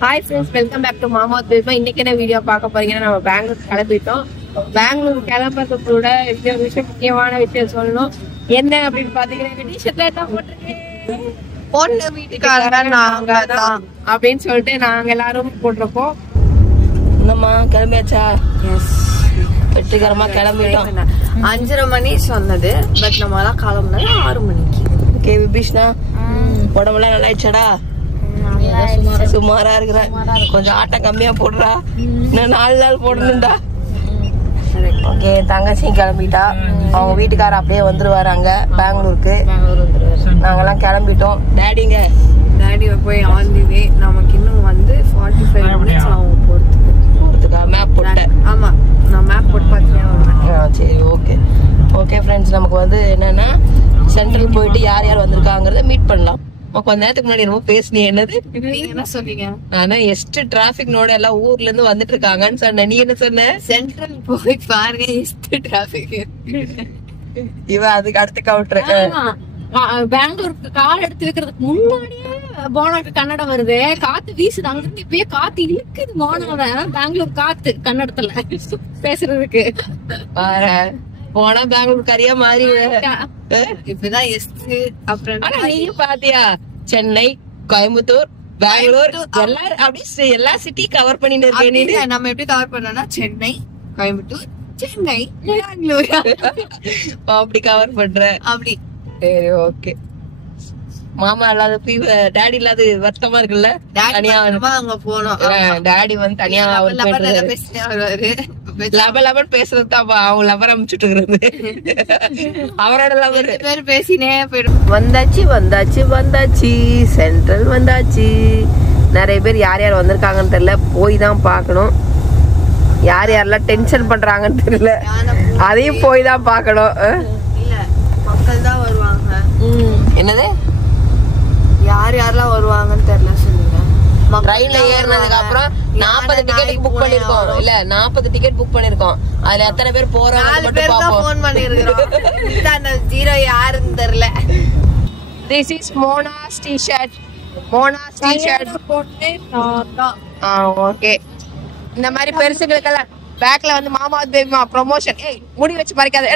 Hi friends, welcome back to Mama Deva. இன்னைக்கு என்ன video பார்க்க போறீங்கன்னா நம்ம பெங்களூர் கிளம்பிட்டோம். பெங்களூர் கிளம்புறது கூட முக்கியமான விஷயம் சொல்லணும். என்ன அப்படின்னு பாத்தீங்கன்னா டிஷர்ட்ல என்ன போட்டிருக்கேன், பொண்ணு வீட்டுக்காரங்க நாங்க தான் அப்படின்னு சொல்லிட்டு நாங்க எல்லாரும் போட்டிருக்கோம். என்னம்மா கிளம்பியாச்சா? எஸ், வெற்றிகரமா கிளம்பிட்டோம். 5:30 மணி சொன்னது, பட் நம்ம எல்லாம் கிளம்புனது 6 மணிக்கு. ஓகே விபிஷ்ணா, உடம்புலாம் நல்லா ஆயிடுச்சாடா? சுமாரா இருக்கிற, கொஞ்சம் ஆட்டம் கம்மியா போடுறா, இன்னும் 4 நாள் போடணும்டா. ஓகே, தங்கச்சியும் கிளம்பிட்டா, அவங்க வீட்டுக்கார அப்படியே வந்துருவாரு அங்க பெங்களூருக்கு. நாங்கெல்லாம் கிளம்பிட்டோம். டேடிங்க, டாடி போய் ஆன் தி வே. நமக்கு இன்னும் வந்து 45 மினிட்ஸ் ஆகும் போறதுக்கா. மேப் போட்டேன். ஆமா, நான் மேப் போட்டு பார்த்தேன். சரி, ஓகே ஓகே ஃப்ரெண்ட்ஸ், நமக்கு வந்து என்னன்னா சென்ட்ரல் போயிட்டு யார் யார் வந்திருக்காங்கிறத மீட் பண்ணலாம். கொஞ்ச நேரத்துக்கு முன்னாடி ரொம்ப பேசுனீங்க, என்னது என்ன சொன்னீங்க? ஆனா எஸ்ட் டிராபிக் நோட எல்லாம் ஊர்ல இருந்து வந்துட்டு இருக்காங்கன்னு சொன்ன. நீ என்ன சொன்ன? சென்ட்ரல் போய் பாருங்க, எஸ்ட் டிராபிக். இவ அதுக்கு அடுத்த கவுண்டர். பெங்களூருக்கு கார் எடுத்து வைக்கிறதுக்கு முன்னாடியே போனாக்கு கன்னடம் வருது, காத்து வீசுது. அங்கிருந்து இப்பயே காத்து இழுக்குது போனாவ. பெங்களூர் காத்து கன்னடத்துல பேசுறதுக்கு பாரு, போனா பெங்களூர் கரியா மாறி இப்பதான் எஸ்ட். அப்புறம் நீங்க பாத்தியா, சென்னை, கோயம்புத்தூர், பெங்களூர் எல்லாரும் அப்படி எல்லா சிட்டி கவர் பண்ணிட்டு இருக்கேன். நம்ம எப்படி கவர் பண்ணோம்னா சென்னை, கோயம்புத்தூர், சென்னை, பெங்களூர் அப்படி கவர் பண்ற. அப்படி. சரி, ஓகே. மாமா இல்லாத டாடி இல்லாத வருத்தமா இருக்குல்ல? தனியா அங்க போனோம். டாடி வந்து தனியா லபன் பேசுறது தான் அவங்க லவர் அமிச்சுட்டு இருக்கிறது. அவரோட லவர் பேர் பேசினே போயிடும். வந்தாச்சு வந்தாச்சு வந்தாச்சு, சென்ட்ரல் வந்தாச்சு. நிறைய பேர் யார் யார் வந்திருக்காங்கன்னு தெரியல, போய் தான் பாக்கணும். யார் யாரெல்லாம் டென்ஷன் பண்றாங்கன்னு தெரியல, அதையும் போய் தான் பாக்கணும். இல்ல, மக்கள் தான் வருவாங்க. என்னது, யார் யாரெல்லாம் வருவாங்கன்னு தெரியல சொல்லுங்க. ட்ரெயின்ல ஏறினதுக்கு அப்புறம் 40 டிக்கெட் புக் பண்ணிருக்கோம். இல்ல 40 டிக்கெட் புக் பண்ணிருக்கோம். அதுல எத்தனை பேர் போறாங்க மட்டும் பாப்போம். ஃபோன் பண்ணிருக்கோம். ஜீரோ யாருன்னு தெரியல. This is Mona's t-shirt. Mona's t-shirt போட்டு ஓகே. இந்த மாதிரி பெருசுகளுக்கெல்லாம் பேக்ல வந்து மாமா பேபிமா ப்ரமோஷன். ஏய், முடி வச்சு மறைக்காத.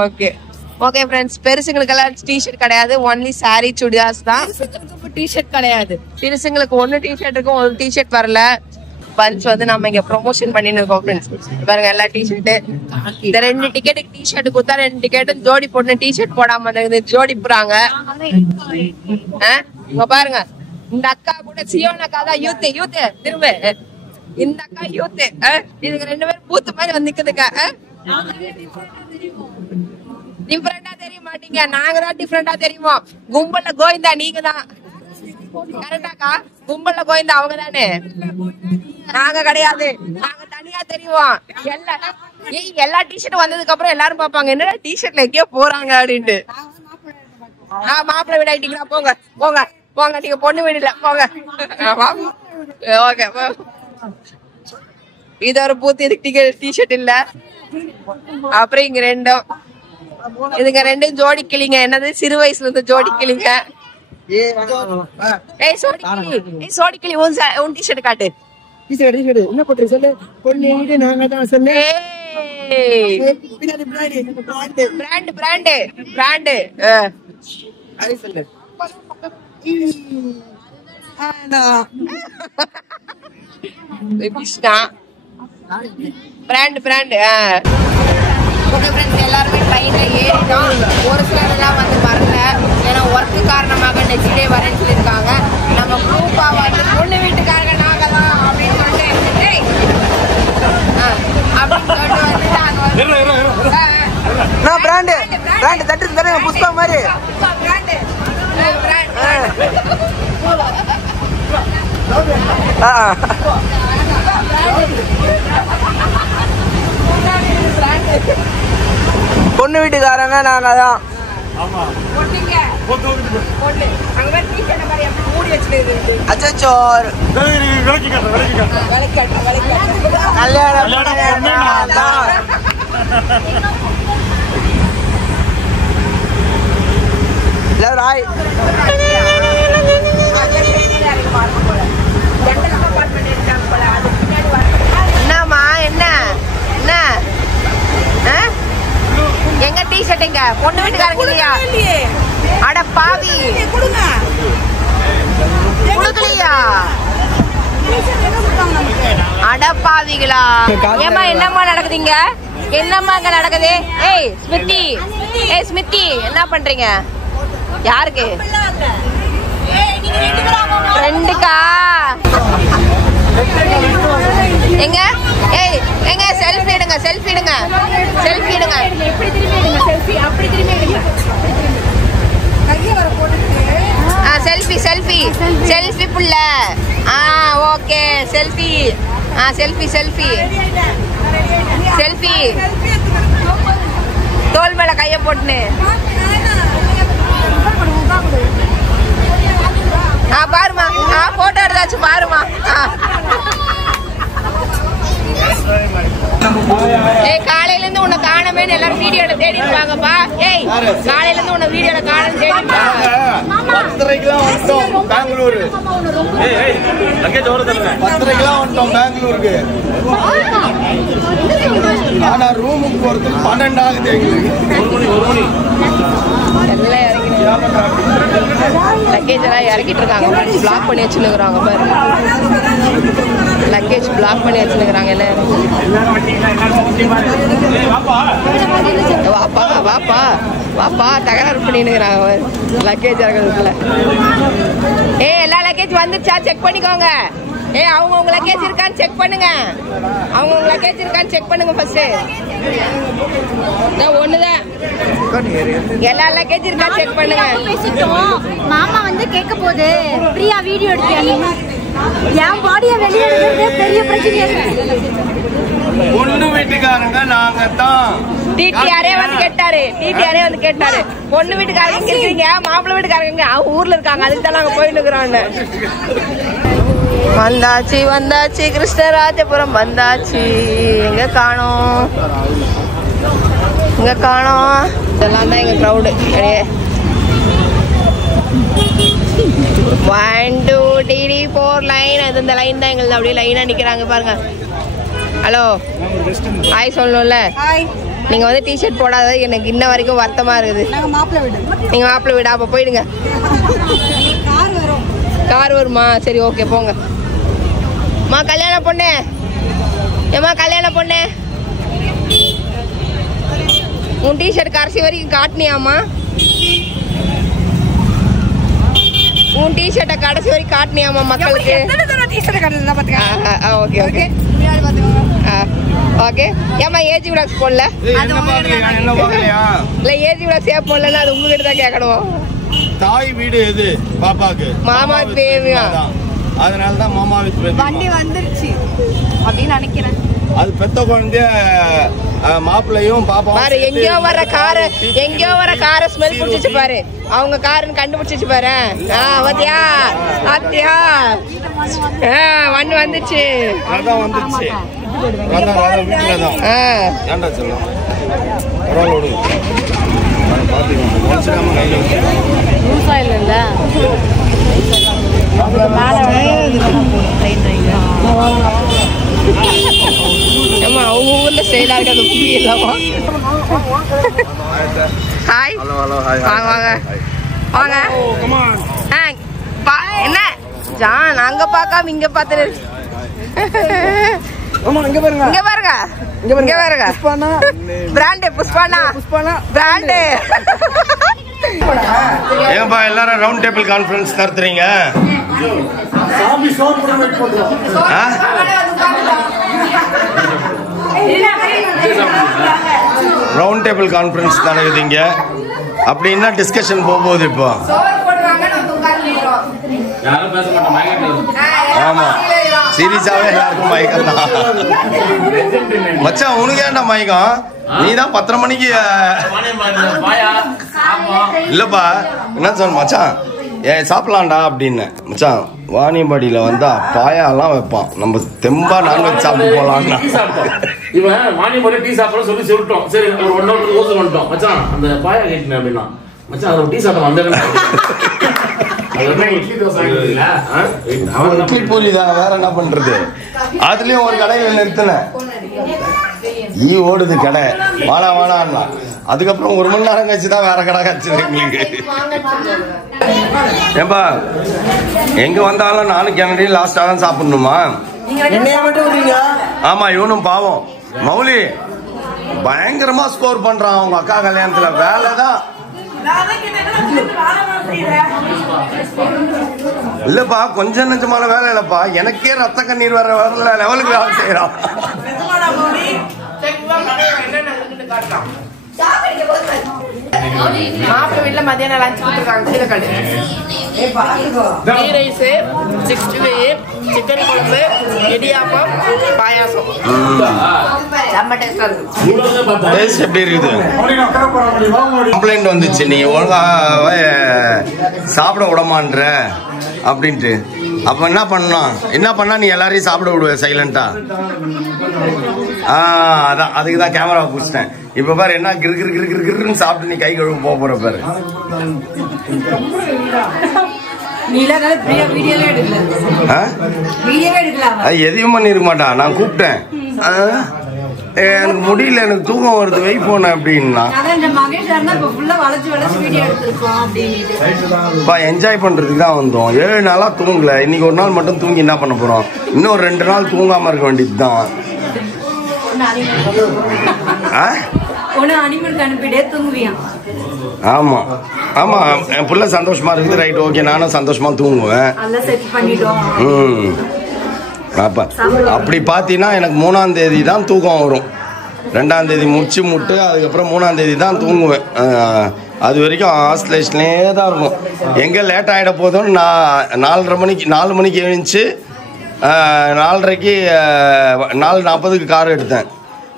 ஓகே ஓகே ஃப்ரெண்ட்ஸ், பெருசுங்களுக்கெல்லாம் டிஷர்ட் கிடையாது, ஒன்லி சாரி சுடிதார்ஸ் தான். டிஷர்ட் கிடையாது. பெருசுங்களுக்கு 1 டிஷர்ட் இருக்கும், 1 டிஷர்ட் வரல. பஞ்ச் வந்து நம்ம இங்க ப்ரொமோஷன் பண்ணிட்டு இருக்கோம் ஃப்ரெண்ட்ஸ். பாருங்க, எல்லா டிஷர்ட். இந்த 2 டிக்கெட்டுக்கு டிஷர்ட் கொடுத்தா 2 டிக்கெட்டும் ஜோடி போட்டு டிஷர்ட் போடாம ஜோடி போறாங்க. இங்க பாருங்க, இந்த அக்கா கூட சியோன் அக்கா தான் யூத் திரும்ப. இந்த அக்கா யூத், இதுக்கு 2 பேரும் பூத்து மாதிரி வந்து நிக்குதுக்கா. டிஃபரெண்டா தெரிய மாட்டீங்க, நாங்க தான் டிஃபரெண்டா தெரியுமோ. கும்பல்ல கோவிந்தா நீங்க தான். கரெக்டாக்கா, கும்பல்ல கோவிந்தா அவங்க தானே, நாங்க கிடையாது. நாங்க தனியா தெரியுவோம். எல்லா டிஷர்ட் வந்ததுக்கு அப்புறம் எல்லாரும் பாப்பாங்க, என்னடா டிஷர்ட்ல எங்கேயோ போறாங்க அப்படின்ட்டு. மாப்பிள்ளை வீடு ஆயிட்டீங்களா? போங்க போங்க போங்க, நீங்க பொண்ணு வீடுல போங்க. ஓகே, இது ஒரு பூத்து, இதுக்கு டிஷர்ட் இல்ல. அப்புறம் இங்க 2 இதுங்க 2 ஜோடி கிளிங்க. என்னது, சிறு வயசுல இருந்து ஜோடி கிளிங்க. ஏய் சோடி கிளி, உன் டிஷர்ட் காட்டு. என்ன போட்டு சொல்லு, பொண்ணு நாங்க தான் சொல்லு. பிராண்ட் அது சொல்லு. பிராண்ட். ஓகே ஃப்ரெண்ட்ஸ், எல்லாருமே ட்ரெயின்ல ஏறிட்டோம். ஒரு சிலர்லாம் வந்து வரல, ஏன்னா ஒர்க்கு காரணமாக நெக்ஸ்ட் டே வரேன்னு சொல்லியிருக்காங்க. நம்ம குரூப்பா வந்து பொண்ணு வீட்டுக்காரங்க நாங்க தான் அப்படின்னு சொல்லிட்டு புஷ்பா மாதிரி பொண்ணு வீட்டுக்காரங்க நாங்க தான். அச்சோ, கல்யாணம் அடப்பாவிகளா. ஏமா என்னம்மா நடக்குதுங்க? என்னம்மா இங்க நடக்குது? ஏய் ஸ்மித்தி, ஏய் ஸ்மித்தி, என்ன பண்றீங்க? யாருக்கு? ஃப்ரெண்டுக்கா? எங்க? ஏய் எங்க செல்ஃபி எடுங்க, செல்ஃபி எடுங்க, செல்ஃபி எடுங்க. எப்படி திரும்பி எடுங்க செல்ஃபி? அப்படி திரும்பி எடுங்க. கைய வர போடுங்க. செல்ஃபி செல்ஃபி செல்ஃபி புள்ள. Okay selfie. Selfie selfie selfie. தோல் மேல கைய போட்டுன்னு பாருமா. போட்டோ எடுத்தாச்சு பாருமா. ஏய் காலையில இருந்து உன்னை காணமே எல்லாரும் வீடியோல தேடி இருப்பாங்கப்பா. ஏய் காலையில இருந்து உன்னை வீடியோல காணன்னு தேடி இருப்பாங்க. 10:30க்குலாம் வந்துட்டோம் பெங்களூர். ஏய் ஏய் லக்கேஜ் ஓடுதுங்க. 10:30க்குலாம் வந்துட்டோம் பெங்களூருக்கு. ஆனா ரூமுக்கு போறதுக்கு 12 ஆகுது எங்களுக்கு. 1 மணி. எல்லாம் இறக்கிட்டு லக்கேஜ் எல்லாம் இறக்கிட்டு இருக்காங்க. பிளாக் பண்ணி வச்சுருக்காங்க பாரு. லக்கேஜ் பிளாக் பண்ணி வச்சுருக்காங்க எல்லாரும். வாப்பா வாப்பா வாப்பா தகராறு பண்ணினுக்கிறாங்க லக்கேஜ் இறக்கிறதுக்குள்ள. எல்லா லக்கேஜ் வந்துச்சா செக் பண்ணிக்கோங்க. அவங்க உங்க லக்கேஜ் இருக்கான்னு செக் பண்ணுங்க. அவங்க உங்க லக்கேஜ் இருக்கான்னு செக் பண்ணுங்க ஃபர்ஸ்ட். ஒண்ணுதான் எல்லா லக்கேஜ் இருக்கா செக் பண்ணுங்க. மாமா வந்து கேட்க போது பிரியா வீடியோ எடுத்தியா? என் பாடியை வெளியே எடுக்கிறது பெரிய பிரச்சனையா இருக்கு. பொண்ணு வீட்டுக்காரங்க நாங்க தான். டிடிஆரே வந்து கேட்டாரு. பொண்ணு வீட்டுக்காரங்க கேக்குறீங்க, மாப்பிள்ளை வீட்டுக்காரங்க அவங்க ஊர்ல இருக்காங்க. அதுக்கு தான் நாங்க போயிட்டு இருக்கிறோம். வந்தாச்சு வந்தாச்சு கிருஷ்ணராஜபுரம் வந்தாச்சு. எங்க காணோம் இதெல்லாம் தான் எங்க கிரௌடு. 1 2 3 4 லைன். அது இந்த லைன் தான் எங்களுக்கு அப்படியே லைனா நிக்கிறாங்க பாருங்க. ஹலோ ஹாய் சொல்லணும்ல. நீங்க வந்து டிஷர்ட் போடாதது எனக்கு இன்ன வரைக்கும் வருத்தமா இருக்குது. நீங்க மாப்பிள்ளை வீடு அப்ப போயிடுங்க. கார் வருமா? சரி ஓகே போங்க. கல்யாண பொண்ணு கல்யாண பொண்ணு உன் டிஷர்ட் கடைசி வரைக்கும் காட்டினியாமா? உன் டிஷர்ட்டை கடைசி வரைக்கும் காட்டினியாமா மக்களுக்கு? Okay okay okay. ஏமா ஏஜி விளாக்ஸ் போடல? இல்ல ஏஜி விளாக்ஸ் ஏன் போடலன்னா அது உங்ககிட்ட தான் கேட்கணும். தாய் வீடு எது பாப்பாக்கு? மாமா தேவையா? அதனாலதான் மாமா வீட்டு வண்டி வந்துருச்சு அப்படின்னு நினைக்கிறேன். அது பெத்த குழந்தைய மாப்பிள்ளையும் பாப்பா பாரு. எங்கேயோ வர காரை ஸ்மெல் பிடிச்சிச்சு பாரு. அவங்க காருன்னு கண்டுபிடிச்சிச்சு பாரு. பாத்தியா பாத்தியா வண்டி வந்துச்சு. அதான் வந்துருச்சு. வீட்டுலதான் ஏன்டா சொல்லும் பரவாயில்ல அவங்க ஊர்ல ஸ்டைலா இருக்காது புரியலாமா? ஹாய் வாங்க வாங்க. என்ன ஜான் அங்க பாக்காம இங்க பாத்துரு. இங்க பாருங்க பிராண்ட் புஷ்பானா பிராண்ட். ஏன்பா எல்லாரும் ரவுண்ட் டேபிள் கான்ஃபரன்ஸ் நடத்துறீங்க? ரவுண்ட் டேபிள் கான்ஃபரன்ஸ் நடக்குதுங்க. அப்படின்னா டிஸ்கஷன் போகுது. இப்போ ஆமா சீரியஸாவே எல்லாருக்கும் மயக்கம் தான். மச்சான் உனக்கு ஏன்டா மயக்கம்? நீதான் 10:30 மணிக்கு இல்லப்பா என்ன சொன்ன மச்சான் சாப்பிடலாம்டா அப்படின்னு. மச்சான் வாணியம்பாடியில வந்தா பாயாலாம் வைப்பான். நம்ம தெம்பா நான்வெஜ் சாப்பிட்டு போலாம்னா இவன் வாணியம்பாடி டீ சாப்பிட சொல்லி சொல்லிட்டோம். சரி ஒரு 1 hour யோசனை பண்ணிட்டோம். மச்சான் அந்த பாயா கேட்டேன் அப்படின்னா மச்சான் அதை டீ சாப்பிட வந்தேன். பூரிதான் வேற என்ன பண்றது? அதுலயும் ஒரு கடையில நிறுத்தினேன். ஓடுது கடை வானா. அதுக்கப்புறம் 1 மணி நேரம் கழிச்சுதான் வேற கடை கழிச்சது எங்களுக்கு. ஏப்பா எங்க வந்தாலும் நானும் கிணறி லாஸ்டா தான் சாப்பிடணுமா? என்னைய மட்டும் விடுறீங்க? ஆமா இவனும் பாவம் மௌலி பயங்கரமா ஸ்கோர் பண்றான் அவங்க அக்கா கல்யாணத்துல. வேலைதான் இல்லப்பா, கொஞ்சம் நெஞ்சமான வேலை இல்லப்பா. எனக்கே ரத்த கண்ணீர் வர வரல லெவலுக்கு வேலை செய்யறான். மாப்பிள்ளை வீட்டுல மதியானம் லஞ்ச் கொடுத்துருக்காங்க. கீழே கீ ரைஸ், 65, சிக்கன் குழம்பு, இடியாப்பம், பாயாசம். செம்ம டேஸ்டா இருக்கு. டேஸ்ட் எப்படி இருக்குது? கம்ப்ளைண்ட் வந்துச்சு நீ ஒழுங்கா சாப்பிட விடமான்ற அப்படின்ட்டு. அப்ப என்ன பண்ணா நீ எல்லாரையும் சாப்பிட விடுவ சைலண்டா. அதான் அதுக்குதான் கேமரா பிடிச்சிட்டேன். இப்ப பாரு என்ன கிருன்னு சாப்பிட்டு நீ கை கழுவு போற பாரு. எதையும் பண்ணிருக்க மாட்டான். நான் கூப்பிட்டேன், எனக்கு முடியல, எனக்கு தூக்கம் வருது, வெயிட் போன அப்படின்னா என்ஜாய் பண்றதுக்கு தான் வந்தோம். 7 நாளா தூங்கல. இன்னைக்கு ஒரு நாள் மட்டும் தூங்கி என்ன பண்ண போறோம்? இன்னும் 2 நாள் தூங்காம இருக்க வேண்டியதுதான். ஆமா ஆமா, என் புள்ள சந்தோஷமா இருக்குது. ரைட், ஓகே, நானும் சந்தோஷமா தூங்குவேன். அப்படி பாத்தீங்கன்னா எனக்கு 3ஆம் தேதி தான் தூக்கம் வரும். 2ஆம் தேதி முட்டு அதுக்கப்புறம் 3ஆம் தேதி தான் தூங்குவேன். அது வரைக்கும் ஆஸ்லேஷன்லேயே தான் இருக்கும். எங்கே லேட் ஆகிட போதும். நான் 4 மணிக்கு எழுந்துச்சு 4:30க்கு 4:40க்கு கார் எடுத்தேன்.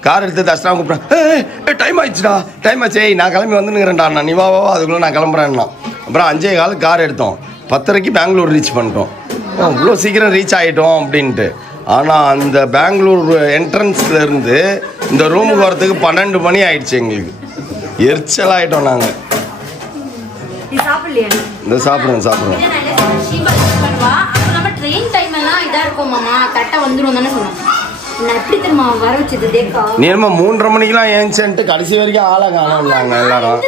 கார் எடுத்து தர்ஷனா கூப்பிட்டேன், டைம் ஆயிடுச்சுடா, டைம் ஆச்சு, நான் கிளம்பி வந்துனுங்கிறேன்டா. நீ வா அதுக்குள்ளே நான் கிளம்புறேன்னா. அப்புறம் 5:15 கார் எடுத்தோம். 10:30க்கு பெங்களூர் ரீச் பண்ணிட்டோம். இவ்வளோ சீக்கிரம் ரீச் ஆகிட்டோம் அப்படின்ட்டு. ஆனால் அந்த பெங்களூர் என்ட்ரன்ஸ்ல இருந்து இந்த ரூமுக்கு வரத்துக்கு 12 மணி ஆயிடுச்சு. எங்களுக்கு எரிச்சல் ஆகிட்டோம். நாங்கள் இந்த சாப்பிட்றோம். நீ என்னமோ 3:30 மணிக்கெல்லாம் ஏன்ச்சுன்ட்டு கடைசி வரைக்கும் ஆளை காணோம்னாங்க எல்லாரும்.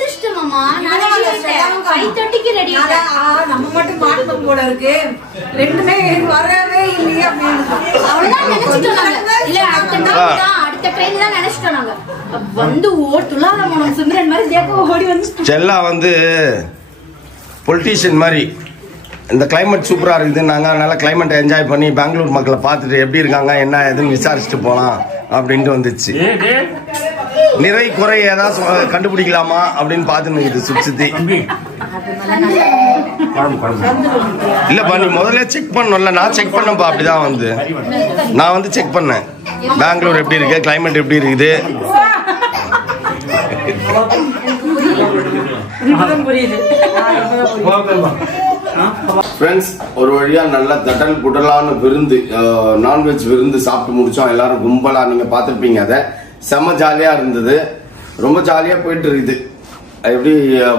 செல்லா வந்து பொலிட்டீஷியன் மாதிரி இந்த கிளைமேட் சூப்பராக இருக்குது. நாங்கள் அதனால கிளைமேட்டை என்ஜாய் பண்ணி பெங்களூர் மக்களை பார்த்துட்டு எப்படி இருக்காங்க என்ன ஏதுன்னு விசாரிச்சுட்டு போகலாம் அப்படின்ட்டு வந்துச்சு. நிறை குறை ஏதாவது கண்டுபிடிக்கலாமா அப்படின்னு பார்த்துன்னு சுத்தி. இல்லப்பா, நீ முதல்ல செக் பண்ணல. நான் செக் பண்ணப்பா. அப்படிதான் வந்து நான் வந்து செக் பண்ணேன். பெங்களூர் எப்படி இருக்கு, கிளைமேட் எப்படி இருக்குது. ஃப்ரெண்ட்ஸ், ஒரு வழியா நல்ல தட்டல் புடலான விருந்து, நான்வெஜ் விருந்து சாப்பிட்டு முடிச்சோம். எல்லாரும் கும்பலா நீங்க பாத்துருப்பீங்க. அதை செம்ம ஜாலியா இருந்தது. ரொம்ப ஜாலியா போயிட்டு இருக்குது. எப்படி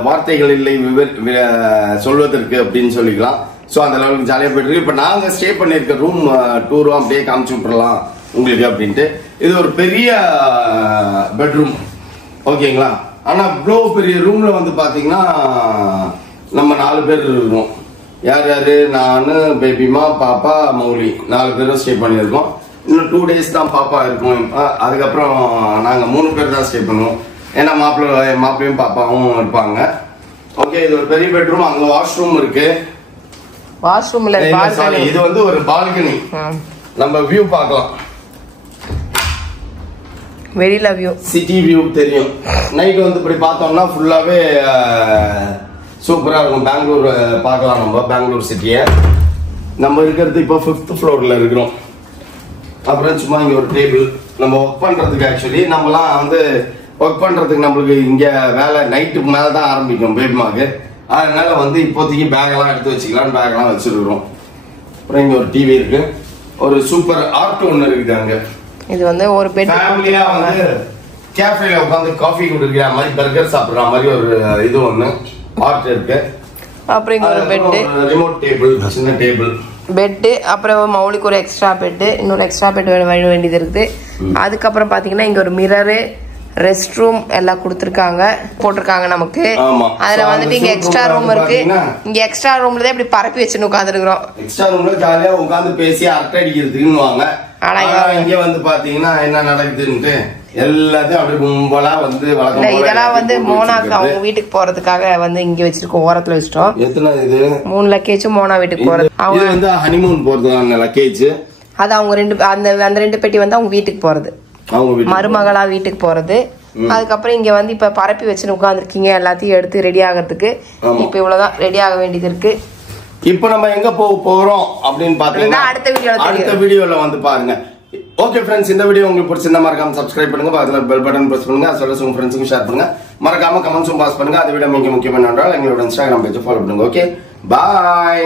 வார்த்தைகள் இல்லை சொல்வதற்கு அப்படின்னு சொல்லிக்கலாம். ஸோ அந்த லெவலுக்கு ஜாலியா போயிட்டு இருக்கு. இப்போ நாங்க ஸ்டே பண்ணிருக்க ரூம் டூரும் அப்படியே காமிச்சு விட்டுறலாம் உங்களுக்கு அப்படின்ட்டு. இது ஒரு பெரிய பெட்ரூம், ஓகேங்களா. ஆனா இவ்வளோ பெரிய ரூம்ல வந்து பாத்தீங்கன்னா நம்ம 4 பேர் இருக்கோம். யார் நான், பேபிமா, பாப்பா, மௌலி 4 பேரும் ஸ்டே பண்ணியிருக்கோம். இன்னும் 2 days தான் பாப்பா இருக்கும். அதுக்கப்புறம் நாங்க 3 பேர் தான் ஸ்டே பண்ணுவோம். ஏன்னா மாப்பிள்ளையும் பாப்பாவும் இருப்பாங்க. ஓகே, இது ஒரு பெரிய பெட்ரூம். அங்க வாஷ்ரூம் இருக்கு. வாஷ்ரூம்ல இது வந்து ஒரு பால்கனி. நம்ம வியூ பார்க்கலாம். வெளியில வியூ, சிட்டி வியூ தெரியும். நைட் வந்து இப்படி பார்த்தோம்னா ஃபுல்லாவே சூப்பரா இருக்கும். பெங்களூர் பார்க்கலாம். நம்ம பெங்களூர் சிட்டியை. நம்ம இருக்கிறது இப்போ 5th floorல இருக்கிறோம். அப்புறம் சும்மா இங்க ஒரு டேபிள் நம்ம ஒர்க் பண்றதுக்கு. ஆக்சுவலி நம்மலாம் வந்து ஒர்க் பண்றதுக்கு நம்மளுக்கு இங்க வேலை நைட்டுக்கு மேல தான் ஆரம்பிக்கும் பேபிமாக்கு. அதனால வந்து இப்போதைக்கு பேக் எல்லாம் எடுத்து வச்சுக்கலாம். பேக் எல்லாம் வச்சிருக்கிறோம். அப்புறம் இங்க ஒரு டிவி இருக்கு. ஒரு சூப்பர் ஆர்ட் ஒன்று இருக்குது அங்க. இது வந்து ஒரு பெட். ஃபேமிலியா வந்து கேஃபேல உட்கார்ந்து காஃபி குடிக்கிற மாதிரி, பர்கர் சாப்பிடுற மாதிரி ஒரு இது ஒன்று ஆர்ட் இருக்கு. அப்புறம் இங்க ஒரு பெட், ரிமோட் டேபிள், சின்ன டேபிள், பெட்டு. அப்புறம் மௌலிக்கு ஒரு எக்ஸ்ட்ரா பெட்டு, இன்னொரு எக்ஸ்ட்ரா பெட் வேண்டியது இருக்குது. அதுக்கப்புறம் பாத்தீங்கன்னா இங்க ஒரு மிரரு, ரெஸ்ட் ரூம் எல்லாம் கொடுத்துருக்காங்க போட்டிருக்காங்க நமக்கு. ஆமா. அதுல So, வந்துட்டு இங்க அந்த எக்ஸ்ட்ரா room ரூம் இருக்கு. பாத்தீங்கன்னா, இங்க எக்ஸ்ட்ரா ரூம்ல தான் இப்படி பரப்பி வச்சுன்னு உட்காந்துருக்கிறோம். எக்ஸ்ட்ரா ரூம்ல ஜாலியா உட்காந்து பேசி அரட்டை அடிக்கிறதுக்குன்னு வாங்க. ஆனா இங்க வந்து பாத்தீங்கன்னா என்ன நடக்குதுன்ட்டு எல்லாத்தையும் அப்படியே கும்பலா வந்து வழக்கம் இல்ல போல இதெல்லாம் வந்து போட்டு மோனாக்கு வச்சிருக்கிறது. அவங்க வீட்டுக்கு போறதுக்காக வந்து இங்க வச்சிருக்கோம், ஓரத்துல வச்சிட்டோம். எத்தனை இது 3 லக்கேஜ் மோனா வீட்டுக்கு போறது. இது அவங்க வந்து ஹனிமூன் போறதுக்கான லக்கேஜ். அது அவங்க அந்த 2 பெட்டி வந்து அவங்க வீட்டுக்கு போறது, அவங்க வீட்டுக்கு மருமகளா வீட்டுக்கு போறது. அதுக்கப்புறம் இங்க வந்து இப்ப பரப்பி வச்சுன்னு உட்காந்துருக்கீங்க, எல்லாத்தையும் எடுத்து ரெடி ஆகிறதுக்கு. இப்ப இவ்வளவுதான் ரெடி ஆக வேண்டியது இருக்கு. இப்ப நம்ம எங்க போறோம் அப்படின்னு பாத்தீங்கன்னா அடுத்த வீடியோல வந்து பாருங்க. ஓகே ஃப்ரெண்ட்ஸ், இந்த வீடியோ உங்களுக்கு பிடிச்சிருந்தா மறக்காம சப்ஸ்கிரைப் பண்ணுங்க, பக்கத்துல பெல் பட்டன் பிரஸ் பண்ணுங்க, அது சொல்ல உங்க ஃப்ரெண்ட்ஸுக்கு ஷேர் பண்ணுங்க, மறக்காம கமெண்ட்ஸும் பாஸ் பண்ணுங்க. அதை விட மிக முக்கியமான எங்களோட இன்ஸ்டாகிராம் பேஜ் ஃபாலோ பண்ணுங்க. ஓகே, பாய்.